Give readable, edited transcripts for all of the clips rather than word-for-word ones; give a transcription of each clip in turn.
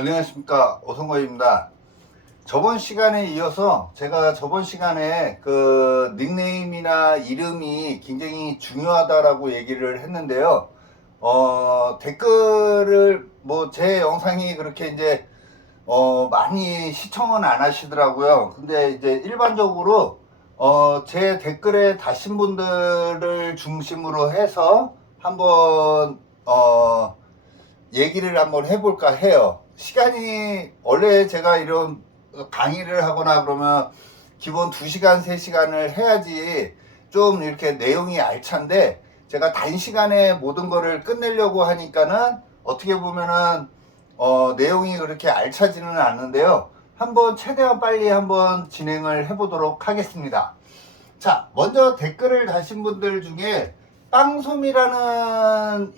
안녕하십니까, 오성거입니다. 저번 시간에 이어서 제가 저번 시간에 그 닉네임이나 이름이 굉장히 중요하다라고 얘기를 했는데요. 댓글을 뭐 제 영상이 그렇게 이제 많이 시청은 안 하시더라고요. 근데 이제 일반적으로 제 댓글에 다신 분들을 중심으로 해서 한번 얘기를 한번 해볼까 해요. 시간이 원래 제가 이런 강의를 하거나 그러면 기본 2시간, 3시간을 해야지 좀 이렇게 내용이 알찬데, 제가 단시간에 모든 거를 끝내려고 하니까는 어떻게 보면은 내용이 그렇게 알차지는 않는데요. 한번 최대한 빨리 한번 진행을 해보도록 하겠습니다. 자, 먼저 댓글을 다신 분들 중에 빵솜이라는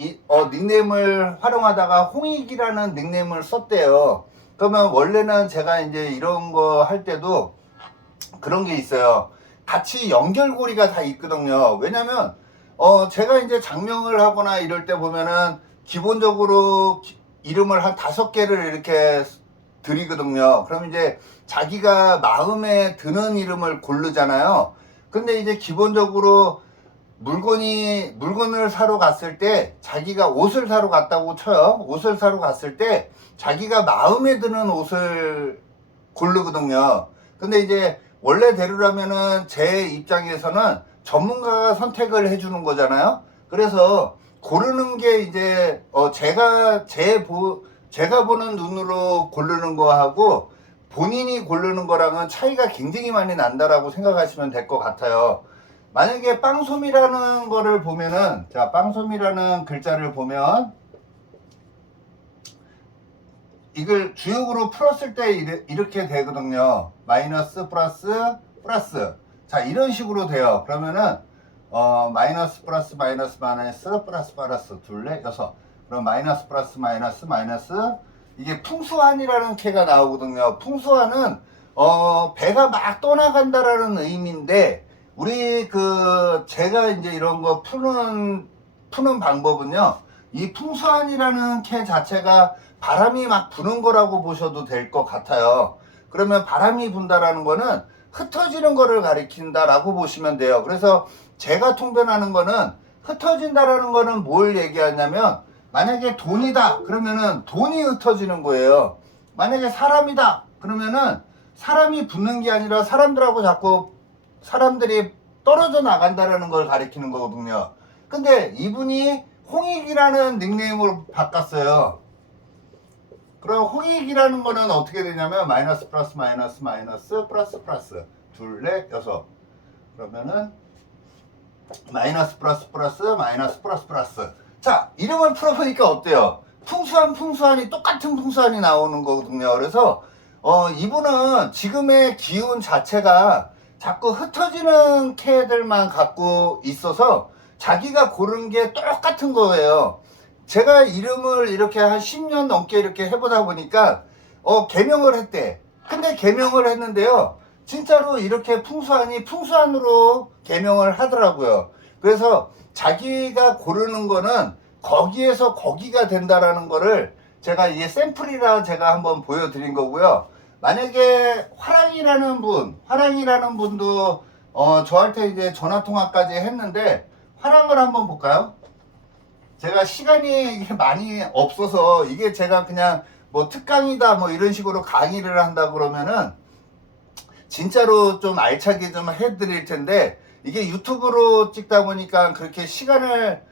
닉네임을 활용하다가 홍익이라는 닉네임을 썼대요. 그러면 원래는 제가 이제 이런 거 할 때도 그런 게 있어요. 같이 연결고리가 다 있거든요. 왜냐면 제가 이제 장명을 하거나 이럴 때 보면은 기본적으로 이름을 한 5개를 이렇게 드리거든요. 그럼 이제 자기가 마음에 드는 이름을 고르잖아요. 근데 이제 기본적으로 물건을 사러 갔을 때, 자기가 옷을 사러 갔다고 쳐요. 옷을 사러 갔을 때 자기가 마음에 드는 옷을 고르거든요. 근데 이제 원래대로라면은 제 입장에서는 전문가가 선택을 해주는 거잖아요. 그래서 고르는 게 이제 제가 보는 눈으로 고르는 거하고 본인이 고르는 거랑은 차이가 굉장히 많이 난다라고 생각하시면 될 것 같아요. 만약에 빵솜이라는 거를 보면은, 자, 빵솜이라는 글자를 보면 이걸 주역으로 풀었을 때 이렇게 되거든요. 마이너스 플러스 플러스. 자, 이런 식으로 돼요. 그러면은 마이너스 플러스 마이너스 마이너스 플러스 플러스 둘레 여섯. 그럼 마이너스 플러스 마이너스 마이너스, 이게 풍수한이라는 캐가 나오거든요. 풍수한은 배가 막 떠나간다라는 의미인데, 우리 제가 이제 이런 거 푸는 방법은요, 이 풍수한이라는 캐 자체가 바람이 막 부는 거라고 보셔도 될 것 같아요. 그러면 바람이 분다라는 거는 흩어지는 거를 가리킨다라고 보시면 돼요. 그래서 제가 통변하는 거는, 흩어진다라는 거는 뭘 얘기하냐면, 만약에 돈이다 그러면은 돈이 흩어지는 거예요. 만약에 사람이다 그러면은 사람이 붙는 게 아니라 사람들하고 자꾸 사람들이 떨어져 나간다라는 걸 가리키는 거거든요. 근데 이분이 홍익이라는 닉네임으로 바꿨어요. 그럼 홍익이라는 거는 어떻게 되냐면 마이너스 플러스 마이너스 마이너스 플러스 플러스 둘레 여섯. 그러면은 마이너스 플러스 플러스 마이너스 플러스 플러스. 자, 이름을 풀어보니까 어때요? 풍수한이 똑같은 풍수한이 나오는 거거든요. 그래서 이분은 지금의 기운 자체가 자꾸 흩어지는 캐들만 갖고 있어서 자기가 고른 게 똑같은 거예요. 제가 이름을 이렇게 한 10년 넘게 이렇게 해보다 보니까 개명을 했대. 근데 개명을 했는데요, 진짜로 이렇게 풍수한으로 개명을 하더라고요. 그래서 자기가 고르는 거는 거기에서 거기가 된다라는 거를 제가 이게 샘플이라 제가 한번 보여드린 거고요. 만약에 화랑이라는 분도 저한테 이제 전화통화까지 했는데, 화랑을 한번 볼까요? 제가 시간이 많이 없어서, 이게 제가 그냥 뭐 특강이다 뭐 이런 식으로 강의를 한다 그러면은 진짜로 좀 알차게 좀 해드릴 텐데, 이게 유튜브로 찍다 보니까 그렇게 시간을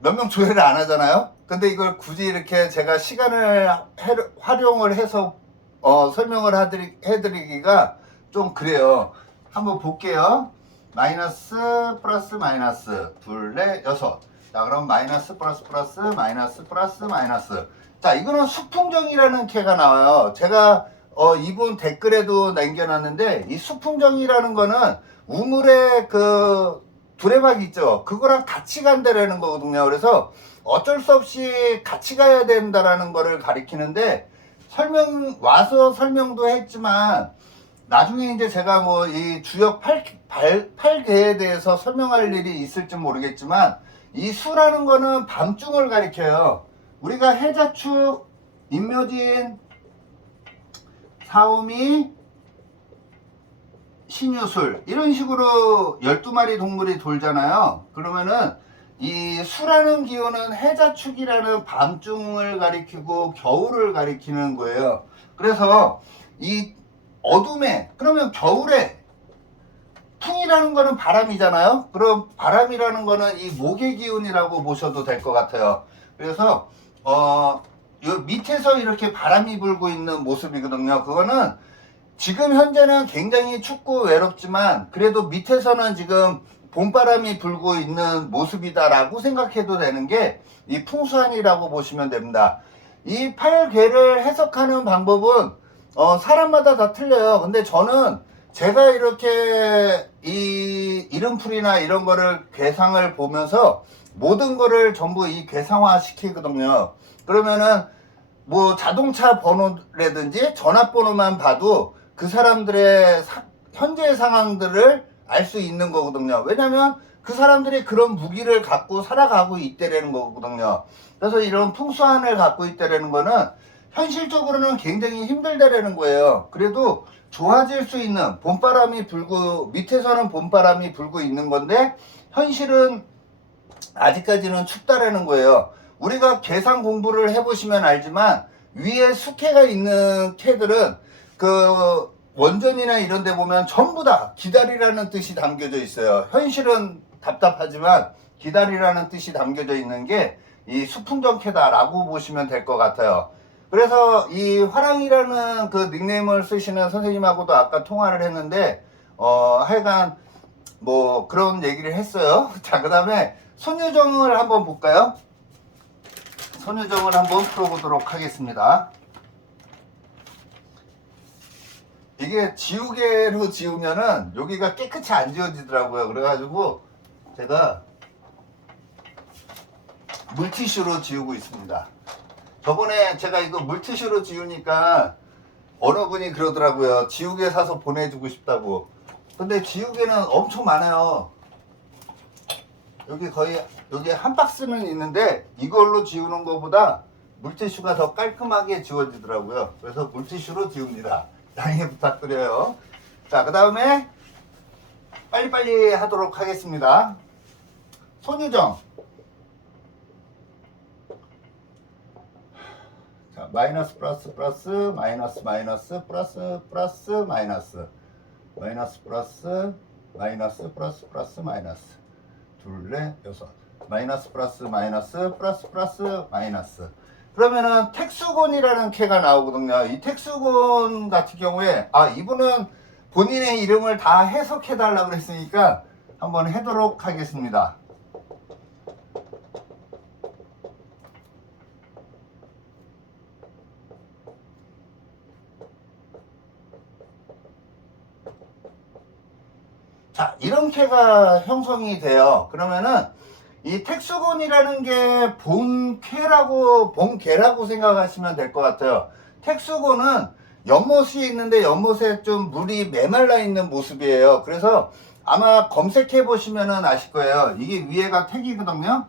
몇 명 조회를 안 하잖아요. 근데 이걸 굳이 이렇게 제가 시간을 활용을 해서 설명을 해드리기가 좀 그래요. 한번 볼게요. 마이너스 플러스 마이너스 둘레 여섯. 자, 그럼 마이너스 플러스 플러스 마이너스 플러스 마이너스. 자, 이거는 수풍정이라는 캐가 나와요. 제가 이분 댓글에도 남겨놨는데, 이 수풍정이라는 거는 우물의 두레박 있죠. 그거랑 같이 간다라는 거거든요. 그래서 어쩔 수 없이 같이 가야 된다라는 거를 가리키는데, 와서 설명도 했지만 나중에 이제 제가 뭐 이 주역 8개에 대해서 설명할 일이 있을지 모르겠지만, 이 수라는 거는 밤중을 가리켜요. 우리가 해자축 임묘진, 사오미, 신유술 이런 식으로 12마리 동물이 돌잖아요. 그러면은 이 수라는 기호는 해자축이라는 밤중을 가리키고 겨울을 가리키는 거예요. 그래서 이 어둠에, 그러면 겨울에 풍이라는 거는 바람이잖아요. 그럼 바람이라는 거는 이 목의 기운이라고 보셔도 될 것 같아요. 그래서 요 밑에서 이렇게 바람이 불고 있는 모습이거든요. 그거는 지금 현재는 굉장히 춥고 외롭지만 그래도 밑에서는 지금 봄바람이 불고 있는 모습이다라고 생각해도 되는 게 이 풍수한이라고 보시면 됩니다. 이 8괴를 해석하는 방법은 사람마다 다 틀려요. 근데 저는 제가 이렇게 이 이름풀이나 이런 거를 괴상을 보면서 모든 거를 전부 이 괴상화 시키거든요. 그러면은 뭐 자동차 번호라든지 전화번호만 봐도 그 사람들의 현재 상황들을 알 수 있는 거거든요. 왜냐면 그 사람들이 그런 무기를 갖고 살아가고 있다라는 거거든요. 그래서 이런 풍수한을 갖고 있다라는 거는 현실적으로는 굉장히 힘들다라는 거예요. 그래도 좋아질 수 있는 봄바람이 불고 밑에서는 봄바람이 불고 있는 건데 현실은 아직까지는 춥다라는 거예요. 우리가 계산 공부를 해보시면 알지만 위에 숙해가 있는 캐들은 그 원전이나 이런 데 보면 전부 다 기다리라는 뜻이 담겨져 있어요. 현실은 답답하지만 기다리라는 뜻이 담겨져 있는 게 이 수풍정캐다라고 보시면 될 것 같아요. 그래서 이 화랑이라는 그 닉네임을 쓰시는 선생님하고도 아까 통화를 했는데 하여간 뭐 그런 얘기를 했어요. 자, 그 다음에 손유정을 한번 볼까요? 손유정을 한번 풀어보도록 하겠습니다. 이게 지우개로 지우면은 여기가 깨끗이 안 지워지더라고요. 그래가지고 제가 물티슈로 지우고 있습니다. 저번에 제가 이거 물티슈로 지우니까 어느 분이 그러더라고요. 지우개 사서 보내주고 싶다고. 근데 지우개는 엄청 많아요. 여기 거의 여기 한 박스는 있는데 이걸로 지우는 것보다 물티슈가 더 깔끔하게 지워지더라고요. 그래서 물티슈로 지웁니다. 양해 부탁드려요. 자, 그 다음에 빨리빨리 하도록 하겠습니다. 손유정. 자, 마이너스 플러스 플러스 마이너스 마이너스 플러스 플러스 마이너스 마이너스 플러스 마이너스 플러스 플러스 마이너스 둘, 넷, 여섯 마이너스 플러스 마이너스 플러스 플러스 마이너스. 그러면은 택수곤이라는 캐가 나오거든요. 이 택수곤 같은 경우에 이분은 본인의 이름을 다 해석해 달라고 그랬으니까 한번 해도록 하겠습니다. 자, 이런 캐가 형성이 돼요. 그러면은 이 택수곤이라는 게 본캐라고 생각하시면 될 것 같아요. 택수곤은 연못이 있는데 연못에 좀 물이 메말라 있는 모습이에요. 그래서 아마 검색해 보시면은 아실 거예요. 이게 위에가 택이거든요.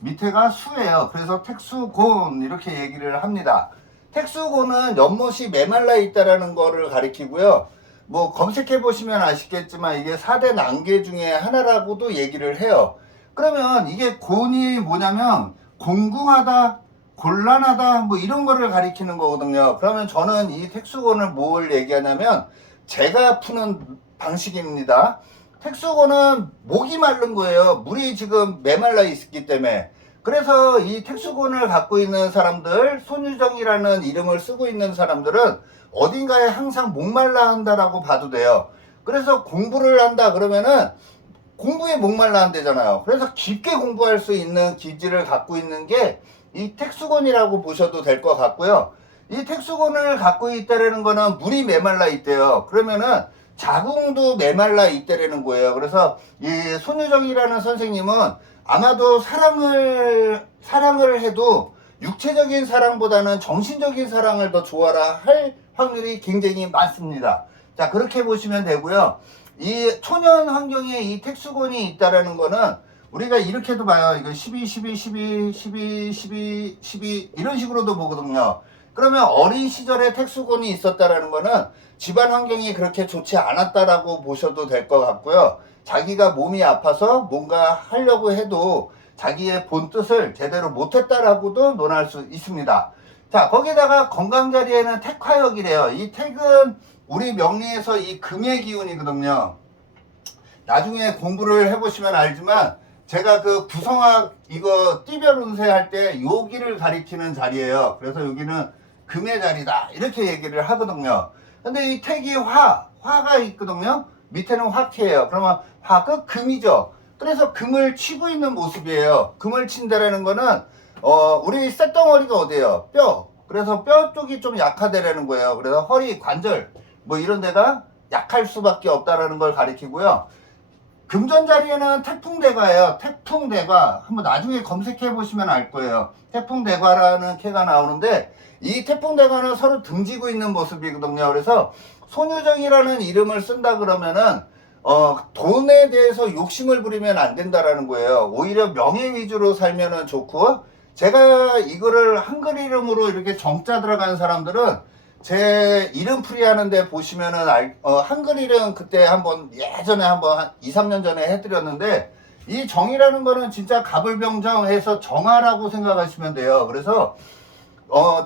밑에가 수예요. 그래서 택수곤 이렇게 얘기를 합니다. 택수곤은 연못이 메말라 있다라는 거를 가리키고요. 뭐 검색해 보시면 아시겠지만 이게 4대 난계 중에 하나라고도 얘기를 해요. 그러면 이게 곤이 뭐냐면 공궁하다, 곤란하다 뭐 이런 거를 가리키는 거거든요. 그러면 저는 이 택수곤을 뭘 얘기하냐면 제가 푸는 방식입니다. 택수곤은 목이 마른 거예요. 물이 지금 메말라 있기 때문에. 그래서 이 택수곤을 갖고 있는 사람들, 손유정이라는 이름을 쓰고 있는 사람들은 어딘가에 항상 목말라 한다라고 봐도 돼요. 그래서 공부를 한다 그러면은 공부에 목말라 한대잖아요. 그래서 깊게 공부할 수 있는 기질을 갖고 있는 게 이 택수곤이라고 보셔도 될 것 같고요. 이 택수곤을 갖고 있다라는 거는 물이 메말라 있대요. 그러면은 자궁도 메말라 있다라는 거예요. 그래서 이 손유정이라는 선생님은 아마도 사랑을 해도 육체적인 사랑보다는 정신적인 사랑을 더 좋아라 할 확률이 굉장히 많습니다. 자, 그렇게 보시면 되고요. 이 초년 환경에 이 택수곤이 있다라는 거는 우리가 이렇게도 봐요. 이거 12, 12, 12, 12, 12, 12 이런 식으로도 보거든요. 그러면 어린 시절에 택수곤이 있었다라는 거는 집안 환경이 그렇게 좋지 않았다라고 보셔도 될 것 같고요. 자기가 몸이 아파서 뭔가 하려고 해도 자기의 본 뜻을 제대로 못했다라고도 논할 수 있습니다. 자, 거기다가 건강 자리에는 택화역이래요. 이 택은 우리 명리에서 이 금의 기운이거든요. 나중에 공부를 해보시면 알지만 제가 그 구성학 이거 띠별 운세 할 때 여기를 가리키는 자리예요. 그래서 여기는 금의 자리다 이렇게 얘기를 하거든요. 근데 이 택이 화가 있거든요. 밑에는 화캐예요. 그러면 화가 금이죠. 그래서 금을 치고 있는 모습이에요. 금을 친다라는 거는 우리 쇳덩어리가 어디예요? 뼈. 그래서 뼈 쪽이 좀 약하다라는 거예요. 그래서 허리, 관절 뭐 이런 데가 약할 수밖에 없다라는 걸 가리키고요. 금전 자리에는 태풍대과예요. 태풍대과 한번 나중에 검색해 보시면 알 거예요. 태풍대과라는 캐가 나오는데 이 태풍대과는 서로 등지고 있는 모습이거든요. 그래서 손유정이라는 이름을 쓴다 그러면은 돈에 대해서 욕심을 부리면 안 된다라는 거예요. 오히려 명예 위주로 살면은 좋고, 제가 이거를 한글 이름으로 이렇게 정자 들어간 사람들은 제 이름 풀이 하는데 보시면은 한글 이름 그때 한번 예전에 한번 한 2, 3년 전에 해드렸는데, 이 정이라는 거는 진짜 갑을병정해서 정화라고 생각하시면 돼요. 그래서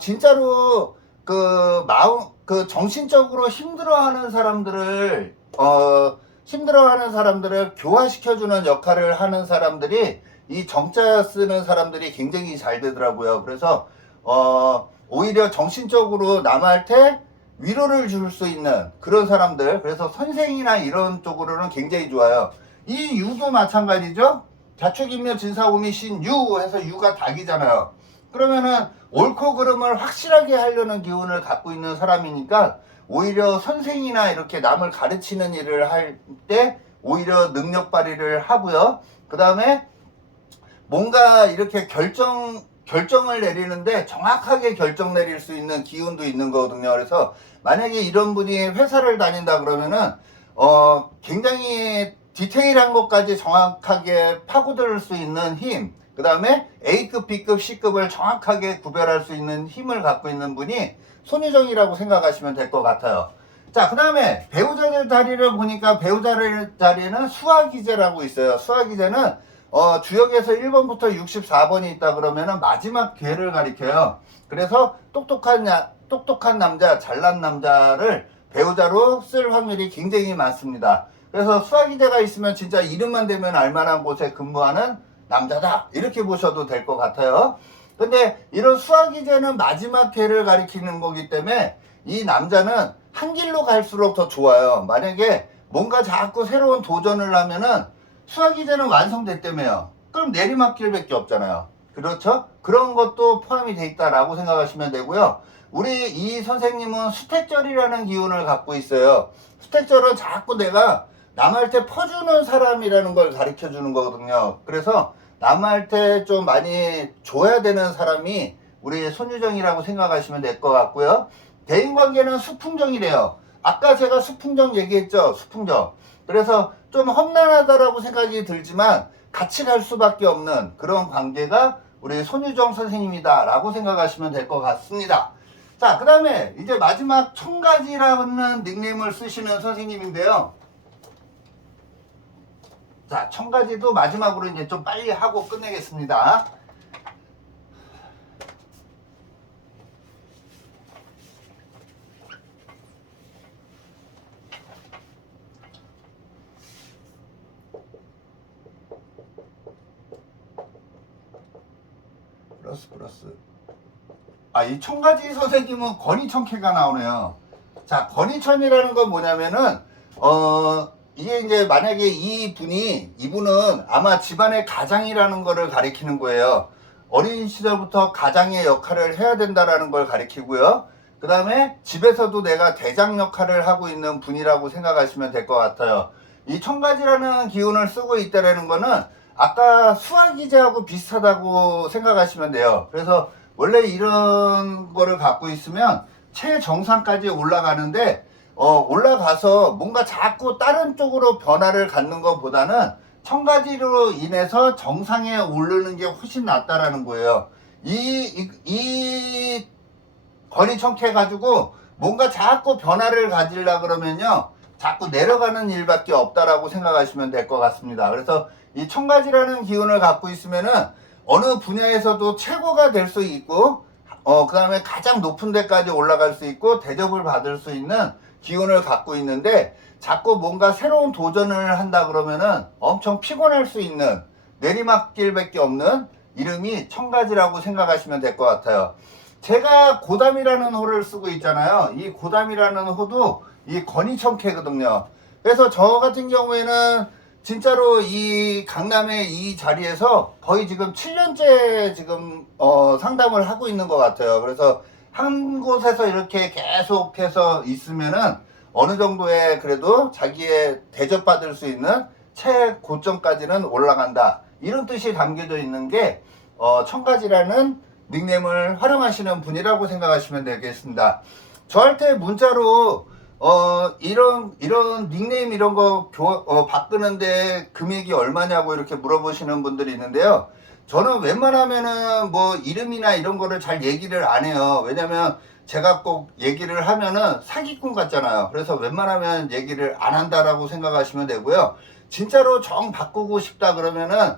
진짜로 그 마음 그 정신적으로 힘들어하는 사람들을 교화시켜주는 역할을 하는 사람들이 이 정자 쓰는 사람들이 굉장히 잘 되더라고요. 그래서 오히려 정신적으로 남한테 위로를 줄 수 있는 그런 사람들, 그래서 선생이나 이런 쪽으로는 굉장히 좋아요. 이 유도 마찬가지죠. 자축인묘 진사오미 신유 해서 유가 닭이잖아요. 그러면은 옳고 그름을 확실하게 하려는 기운을 갖고 있는 사람이니까 오히려 선생이나 이렇게 남을 가르치는 일을 할 때 오히려 능력 발휘를 하고요. 그 다음에 뭔가 이렇게 결정을 내리는데 정확하게 결정 내릴 수 있는 기운도 있는 거거든요. 그래서 만약에 이런 분이 회사를 다닌다 그러면은 굉장히 디테일한 것까지 정확하게 파고들 수 있는 힘, 그 다음에 A급, B급, C급을 정확하게 구별할 수 있는 힘을 갖고 있는 분이 손유정이라고 생각하시면 될 것 같아요. 자, 그 다음에 배우자들 자리를 보니까 배우자들 자리에는 수화기제라고 있어요. 수화기제는 주역에서 1번부터 64번이 있다 그러면은 마지막 기회를 가리켜요. 그래서 똑똑한 남자, 잘난 남자를 배우자로 쓸 확률이 굉장히 많습니다. 그래서 수화기제가 있으면 진짜 이름만 대면 알만한 곳에 근무하는 남자다 이렇게 보셔도 될 것 같아요. 근데 이런 수화기제는 마지막 기회를 가리키는 거기 때문에 이 남자는 한 길로 갈수록 더 좋아요. 만약에 뭔가 자꾸 새로운 도전을 하면은 수화기제는 완성됐다며요. 그럼 내리막길밖에 없잖아요. 그렇죠? 그런 것도 포함이 돼 있다라고 생각하시면 되고요. 우리 이 선생님은 수택절이라는 기운을 갖고 있어요. 수택절은 자꾸 내가 남한테 퍼주는 사람이라는 걸 가르쳐 주는 거거든요. 그래서 남한테 좀 많이 줘야 되는 사람이 우리 손유정이라고 생각하시면 될 것 같고요. 대인관계는 수풍정이래요. 아까 제가 수풍정 얘기했죠. 수풍정. 그래서 좀 험난하다라고 생각이 들지만 같이 갈 수밖에 없는 그런 관계가 우리 손유정 선생님이다 라고 생각하시면 될 것 같습니다. 자, 그 다음에 이제 마지막 청가지라는 닉네임을 쓰시는 선생님인데요. 자, 청가지도 마지막으로 이제 좀 빨리 하고 끝내겠습니다. 플러스. 이 청가지 선생님은 권위천캐가 나오네요. 자, 권위천이라는 건 뭐냐면은, 이게 이제 만약에 이분은 아마 집안의 가장이라는 거를 가리키는 거예요. 어린 시절부터 가장의 역할을 해야 된다라는 걸 가리키고요. 그 다음에 집에서도 내가 대장 역할을 하고 있는 분이라고 생각하시면 될 것 같아요. 이 청가지라는 기운을 쓰고 있다라는 거는 아까 수화기제하고 비슷하다고 생각하시면 돼요. 그래서 원래 이런 거를 갖고 있으면 최정상까지 올라가는데 올라가서 뭔가 자꾸 다른 쪽으로 변화를 갖는 것보다는 청가지로 인해서 정상에 오르는 게 훨씬 낫다라는 거예요. 이 건이 청캐가지고 뭔가 자꾸 변화를 가지려 그러면요, 자꾸 내려가는 일밖에 없다라고 생각하시면 될 것 같습니다. 그래서 이 청가지라는 기운을 갖고 있으면은 어느 분야에서도 최고가 될 수 있고, 그 다음에 가장 높은 데까지 올라갈 수 있고 대접을 받을 수 있는 기운을 갖고 있는데, 자꾸 뭔가 새로운 도전을 한다 그러면은 엄청 피곤할 수 있는 내리막길밖에 없는 이름이 청가지라고 생각하시면 될 것 같아요. 제가 고담이라는 호를 쓰고 있잖아요. 이 고담이라는 호도 이 건이청캐거든요. 그래서 저 같은 경우에는 진짜로 이 강남의 이 자리에서 거의 지금 7년째 지금 상담을 하고 있는 것 같아요. 그래서 한 곳에서 이렇게 계속해서 있으면은 어느 정도의 그래도 자기의 대접받을 수 있는 최고점까지는 올라간다, 이런 뜻이 담겨져 있는 게 청가지라는 닉네임을 활용하시는 분이라고 생각하시면 되겠습니다. 저한테 문자로 이런 닉네임 이런 거 바꾸는데 금액이 얼마냐고 이렇게 물어보시는 분들이 있는데요. 저는 웬만하면은 뭐 이름이나 이런 거를 잘 얘기를 안 해요. 왜냐면 제가 꼭 얘기를 하면은 사기꾼 같잖아요. 그래서 웬만하면 얘기를 안 한다라고 생각하시면 되고요. 진짜로 정 바꾸고 싶다 그러면은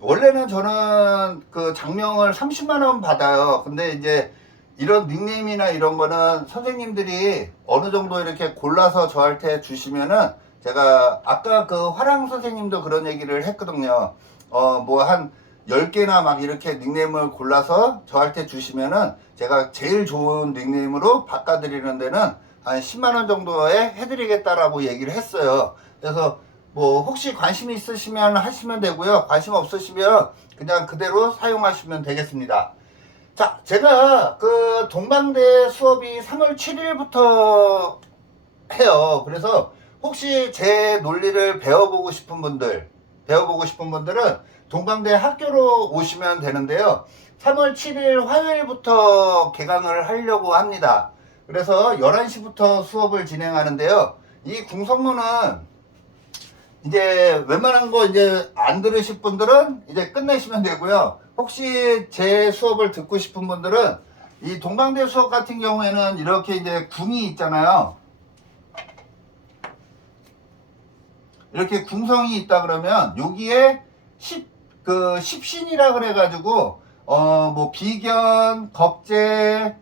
원래는 저는 그 장명을 30만원 받아요. 근데 이제 이런 닉네임이나 이런 거는 선생님들이 어느 정도 이렇게 골라서 저한테 주시면은, 제가 아까 그 화랑 선생님도 그런 얘기를 했거든요. 뭐 한 10개나 막 이렇게 닉네임을 골라서 저한테 주시면은 제가 제일 좋은 닉네임으로 바꿔드리는 데는 한 10만원 정도에 해드리겠다라고 얘기를 했어요. 그래서 뭐 혹시 관심 있으시면 하시면 되고요. 관심 없으시면 그냥 그대로 사용하시면 되겠습니다. 자, 제가 그 동방대 수업이 3월 7일부터 해요. 그래서 혹시 제 논리를 배워보고 싶은 분들은 동방대 학교로 오시면 되는데요. 3월 7일 화요일부터 개강을 하려고 합니다. 그래서 11시부터 수업을 진행하는데요. 이 궁성문은 이제 웬만한 거 이제 안 들으실 분들은 이제 끝내시면 되고요. 혹시 제 수업을 듣고 싶은 분들은 이 동방대 수업 같은 경우에는 이렇게 이제 궁이 있잖아요. 이렇게 궁성이 있다 그러면 여기에 십신이라 그래가지고 뭐 비견, 겁재,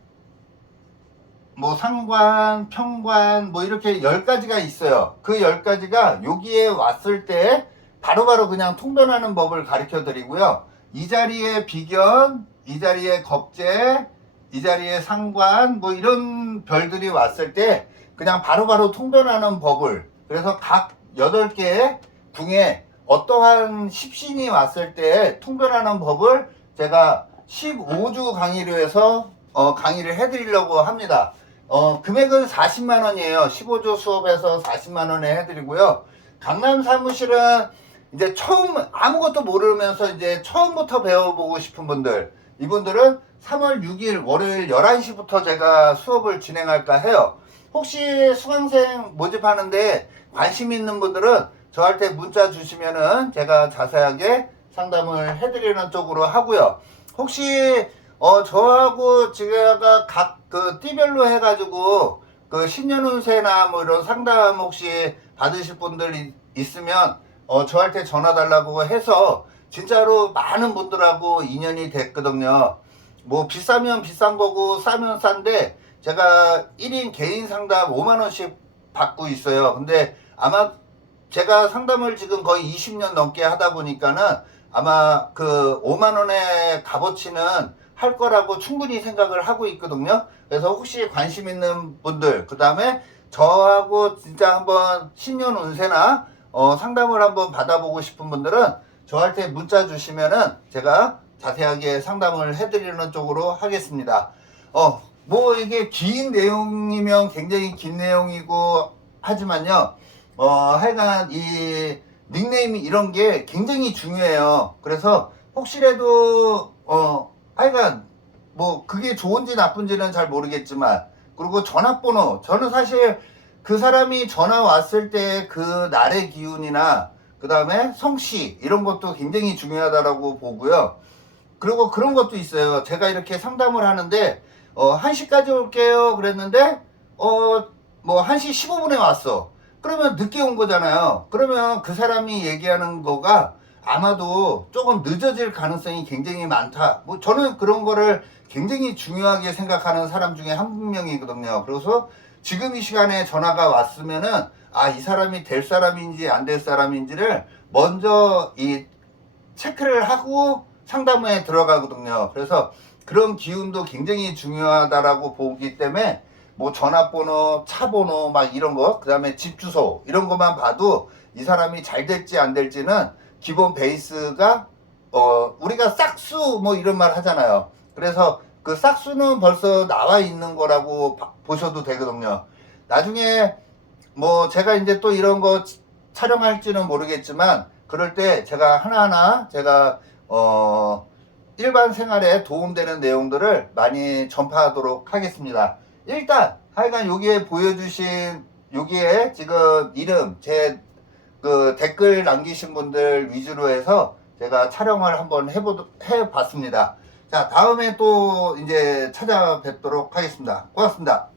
뭐 상관, 평관, 뭐 이렇게 10가지가 있어요. 그 10가지가 여기에 왔을 때 바로바로 그냥 통변하는 법을 가르쳐 드리고요. 이 자리에 비견, 이 자리에 겁재, 이 자리에 상관, 뭐 이런 별들이 왔을 때 그냥 바로바로 통변하는 법을, 그래서 각 8개의 궁에 어떠한 십신이 왔을 때 통변하는 법을 제가 15주 강의로 해서 강의를 해드리려고 합니다. 금액은 40만원이에요. 15주 수업에서 40만원에 해드리고요. 강남 사무실은 이제 처음 아무것도 모르면서 이제 처음부터 배워보고 싶은 분들, 이분들은 3월 6일 월요일 11시부터 제가 수업을 진행할까 해요. 혹시 수강생 모집하는데 관심 있는 분들은 저한테 문자 주시면은 제가 자세하게 상담을 해드리는 쪽으로 하고요. 혹시 저하고 제가 각 그 띠별로 해가지고 그 신년운세나 뭐 이런 상담 혹시 받으실 분들 있으면 저한테 전화 달라고 해서 진짜로 많은 분들하고 인연이 됐거든요. 뭐 비싸면 비싼 거고 싸면 싼데 제가 1인 개인 상담 5만원씩 받고 있어요. 근데 아마 제가 상담을 지금 거의 20년 넘게 하다 보니까는 아마 그 5만원의 값어치는 할 거라고 충분히 생각을 하고 있거든요. 그래서 혹시 관심 있는 분들, 그 다음에 저하고 진짜 한번 신년 운세나 상담을 한번 받아보고 싶은 분들은 저한테 문자 주시면은 제가 자세하게 상담을 해드리는 쪽으로 하겠습니다. 뭐 이게 긴 내용이면 굉장히 긴 내용이고 하지만요, 하여간 이 닉네임이 이런 게 굉장히 중요해요. 그래서 혹시라도 하여간 뭐 그게 좋은지 나쁜지는 잘 모르겠지만, 그리고 전화번호, 저는 사실 그 사람이 전화 왔을 때 그 날의 기운이나 그 다음에 성씨 이런 것도 굉장히 중요하다라고 보고요. 그리고 그런 것도 있어요. 제가 이렇게 상담을 하는데 1시까지 올게요 그랬는데 뭐 1시 15분에 왔어. 그러면 늦게 온 거잖아요. 그러면 그 사람이 얘기하는 거가 아마도 조금 늦어질 가능성이 굉장히 많다. 뭐 저는 그런 거를 굉장히 중요하게 생각하는 사람 중에 한 명이거든요. 그래서 지금 이 시간에 전화가 왔으면은 이 사람이 될 사람인지 안 될 사람인지를 먼저 이 체크를 하고 상담에 들어가거든요. 그래서 그런 기운도 굉장히 중요하다라고 보기 때문에 뭐 전화번호, 차번호 막 이런 거, 그 다음에 집 주소 이런 것만 봐도 이 사람이 잘 될지 안 될지는 기본 베이스가 우리가 싹수 뭐 이런 말 하잖아요. 그래서 그 싹수는 벌써 나와 있는 거라고 보셔도 되거든요. 나중에 뭐 제가 이제 또 이런 거 촬영할지는 모르겠지만 그럴 때 제가 하나하나 제가 일반 생활에 도움되는 내용들을 많이 전파하도록 하겠습니다. 일단 하여간 여기에 보여주신 여기에 지금 이름 제 그 댓글 남기신 분들 위주로 해서 제가 촬영을 한번 해봤습니다. 자, 다음에 또 이제 찾아뵙도록 하겠습니다. 고맙습니다.